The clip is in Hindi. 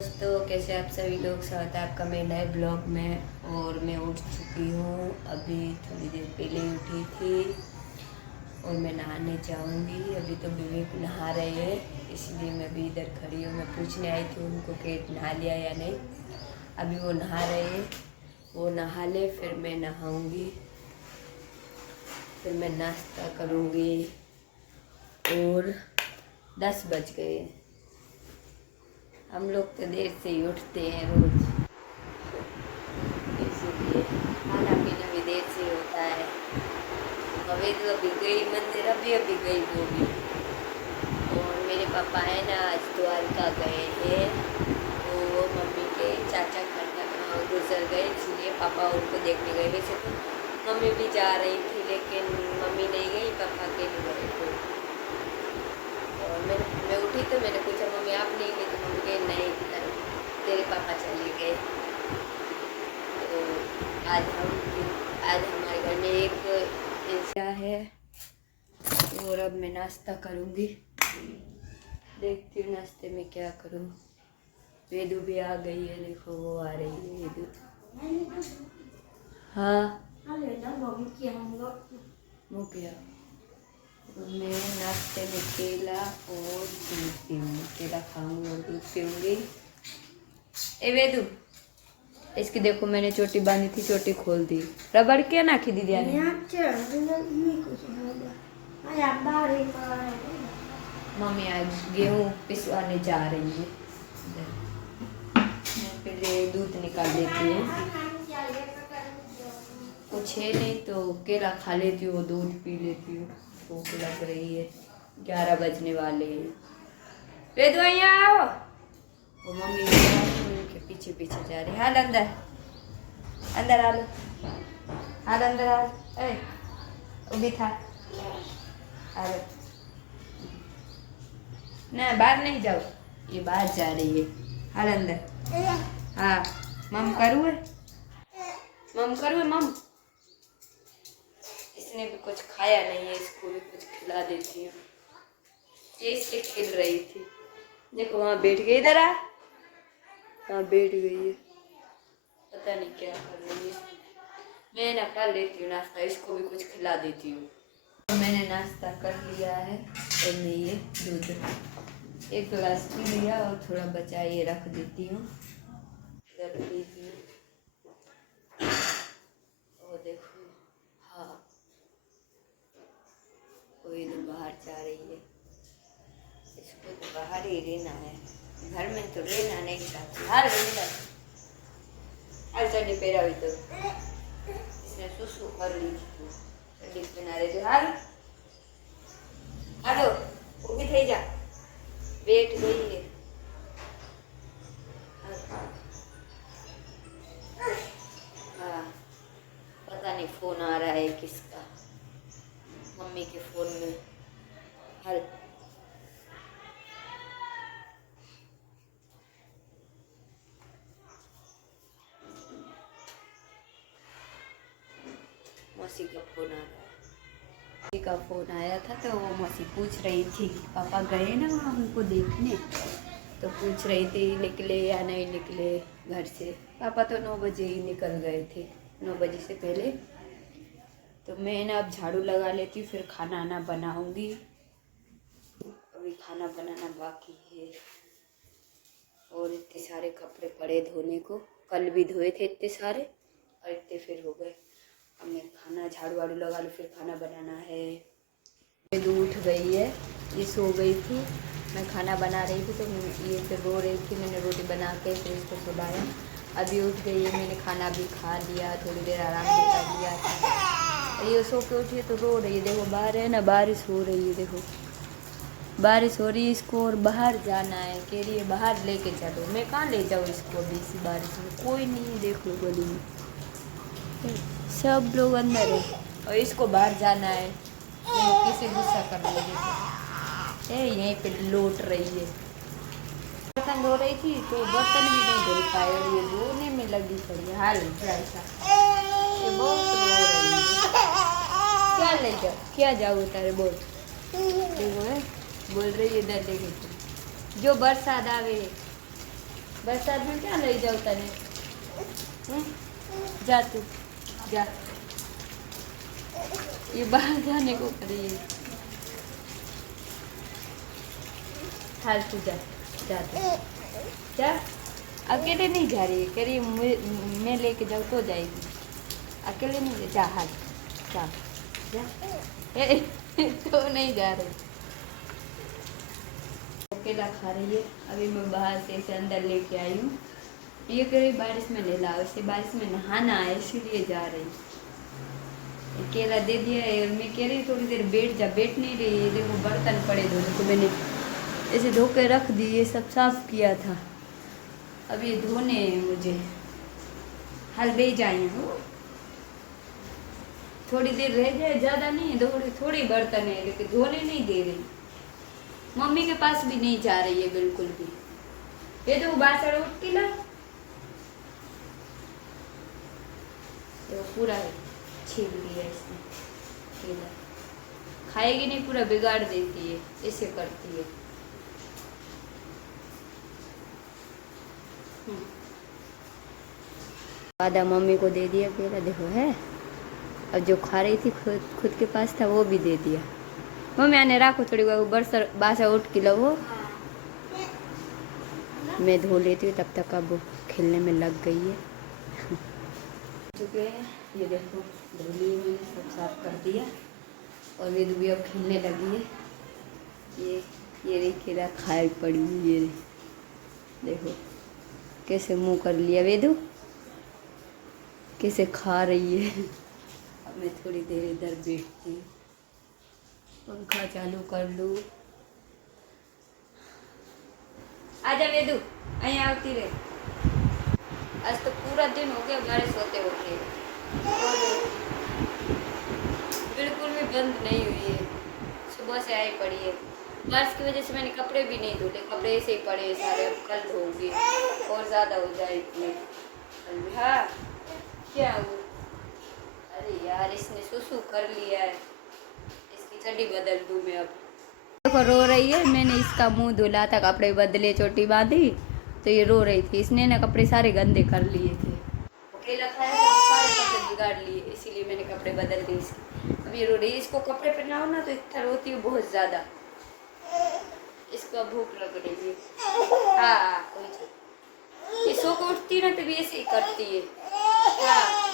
दोस्तों, कैसे आप सभी लोग। स्वागत है आपका मेरे नए ब्लॉग में। और मैं उठ चुकी हूँ, अभी थोड़ी देर पहले ही उठी थी और मैं नहाने जाऊँगी। अभी तो विवेक नहा रहे हैं, इसलिए मैं अभी इधर खड़ी हूँ। मैं पूछने आई थी उनको कि नहा लिया या नहीं। अभी वो नहा रहे हैं, वो नहा ले फिर मैं नहाऊँगी, फिर मैं नाश्ता करूँगी। और 10 बज गए। हम लोग तो देर से ही उठते हैं रोज, इसलिए खाना पीना भी देर से होता है। अभी तो अभी गई मंदिर, अभी गई वो भी। और मेरे पापा है ना, आज द्वारका गए हैं, तो वो मम्मी के चाचा घर गुजर गए, इसलिए पापा उनको देखने गए। वैसे तो मम्मी भी जा रही थी, लेकिन मम्मी नहीं गई, पापा के नहीं गए थे। और मैं उठी तो मैंने पूछा, मम्मी आप नहीं गई? तो मम्मी कही नहीं, तेरे पापा चले गए। तो आज हमारे घर में एक ऐसा है। और अब मैं नाश्ता करूँगी, देखती हूँ नाश्ते में क्या करूँ। वेदू भी आ गई है, देखो वो आ रही है वेदू। हाँ वो क्या, मैं नाश्ते में केला और दूध पीऊँगी। केला खाऊंगी और दूध पीऊँगी। ए वेदू, इसकी देखो मैंने चोटी बांधी थी, चोटी खोल दी। रबड़ क्या नाखी दीदी ने? मम्मी आज गेहूँ पिसवाने जा रही है। मैं पहले दूध निकाल देती हूँ, कुछ है नहीं तो केला खा लेती हूँ, दूध पी लेती हूँ। भूख लग रही है, 11 बजने वाले हैं। वेदू यहाँ आओ। वो मम्मी के पीछे पीछे जा रही है। हाल अंदर, अंदर आ लो, हाल अंदर आ लो। ए उभी था, आ लो ना, बाहर नहीं जाओ, ये बाहर जा रही है। हाल अंदर। हाँ मम करूँ है, मम करूँ है मम। इसने भी कुछ खाया नहीं है, इसको भी कुछ खिला देती हूँ। ये इससे खेल रही थी, देखो वहाँ बैठ गई। इधर आ, वहाँ बैठ गई है, पता नहीं क्या कर रही है। मैं ना कर लेती हूँ नाश्ता, इसको भी कुछ खिला देती हूँ। तो मैंने नाश्ता कर लिया है और मैं ये दूध 1 गिलास पी लिया और थोड़ा बचा ये रख देती हूँ। रख देती हूँ और देखो, हाँ कोई तो बाहर जा रही है, इसको तो बाहर ही रहना है, घर में तो रहना नहीं चाहती। हर चड्डी पहरा हुई तो इसने सुसु कर ली थी, चड्डी पहना रही थी। हाल हेलो, ऊभी થઈ जा, बैठ गई है। हाँ पता नहीं फोन आ रहा है किसका, मम्मी के फोन में। हल मौसी का फोन आ रहा है। मौसी का फोन आया था, तो वो मौसी पूछ रही थी कि पापा गए ना वहाँ उनको देखने, तो पूछ रही थी निकले या नहीं निकले घर से। पापा तो 9 बजे ही निकल गए थे, 9 बजे से पहले। तो मैं ना अब झाड़ू लगा लेती हूँ, फिर खाना आना बनाऊँगी। अभी खाना बनाना बाकी है। और इतने सारे कपड़े पड़े धोने को, कल भी धोए थे इतने सारे, और इतने फिर हो गए। अब मैं खाना झाड़ू वाड़ू लगा लूँ, फिर खाना बनाना है। वेदू उठ गई है, ये सो गई थी, मैं खाना बना रही थी तो ये फिर रो रही थी। मैंने रोटी बना के फिर इसको सुलाया, अभी उठ गई है। मैंने खाना भी खा लिया, थोड़ी देर आराम भी कर लिया। ये सो के उठी है तो रो रही है। देखो बाहर है ना, बारिश हो रही है, देखो बारिश हो रही है। इसको और बाहर जाना है, कह रही है बाहर लेके चलो। मैं कहाँ ले जाऊँ इसको अभी इसी बारिश में, कोई नहीं है। देख लो गली में सब लोग अंदर है और इसको बाहर जाना है। कैसे गुस्सा कर रही है, यहीं पे लौट रही है। बर्तन धो रही थी तो बर्तन भी नहीं धो पाए और ये रोने में लगी पड़ी है। हाल ऐसा ये बहुत रो रही है। क्या ले जाओ, क्या जाओ तारे बोल, देखो है बोल रही है। इधर देखो जो बरसात आवे बरसात में क्या ले जाओ तने? जा तू जा, ये बाहर जाने को करी है। हाल तू जा, जा तू जा, अकेले नहीं जा रही है, कह रही है मैं लेके जाऊँ तो जाएगी, अकेले नहीं जा। हाल जा जा, तो नहीं जा रही, अकेला खा रही है। अभी मैं बाहर से इसे अंदर लेके आई हूँ। ये कह रही बारिश में ले लाओ, इसे बारिश में नहाना है इसीलिए जा रही। केला दे दिया है और मैं कह रही थोड़ी देर बैठ जा, बैठ नहीं रही है। देखो बर्तन पड़े धोने को, मैंने ऐसे धो के रख दिए, सब साफ किया था, अब ये धोने हैं मुझे। हाल बे जाए हो, थोड़ी देर रह जाए, ज़्यादा नहीं है, थोड़ी बर्तन है लेकिन धोने नहीं दे रही। मम्मी के पास भी नहीं जा रही है बिल्कुल भी। ये तो बासड़ उठ के ला, तो पूरा छीन लिया इसने केला, खाएगी नहीं, पूरा बिगाड़ देती है, ऐसे करती है। आधा मम्मी को दे दिया केला, देखो है। अब जो खा रही थी खुद के पास था वो भी दे दिया। मम्मी आने रखो थोड़ी बासा उठ के लो, मैं धो लेती हूँ तब तक। अब खेलने में लग गई है। चुके हैं, ये देखो धो लिए मैंने, सब साफ कर दिया और वेदू भी अब खेलने लगी है। ये रही केला खाए पड़ी हुई, ये देखो कैसे मुंह कर लिया वेदू, कैसे खा रही है। अब मैं थोड़ी देर इधर बैठती हूँ, पंखा चालू कर लूँ। आजा वेदू, अहीं आती रहे। आज तो पूरा दिन हो गया हमारे सोते होते, बिल्कुल भी बंद नहीं हुई है, सुबह से आई पड़ी है। बारिश की वजह से मैंने कपड़े भी नहीं धुले, कपड़े ऐसे ही पड़े सारे, अब कल धोऊंगी और ज़्यादा हो जाएगी। हाँ क्या हुआ? अरे यार इसने सुसु कर लिया है, इसकी चड्डी बदल दूँ मैं अब। देखो रो रही है, मैंने इसका मुंह धुला था, कपड़े बदले, चोटी बांधी, तो ये रो रही थी। इसने ना कपड़े सारे गंदे कर लिए थे, केला खाया था, सारे कपड़े बिगाड़ लिए, इसीलिए मैंने कपड़े बदल दिए इसके। अब ये रो रही है, इसको कपड़े पहनाओ ना तो इतना रोती है बहुत ज़्यादा, इसको भूख लग रही है। हाँ कोई ये सो को उठती ना तभी ऐसे ही करती है। हाँ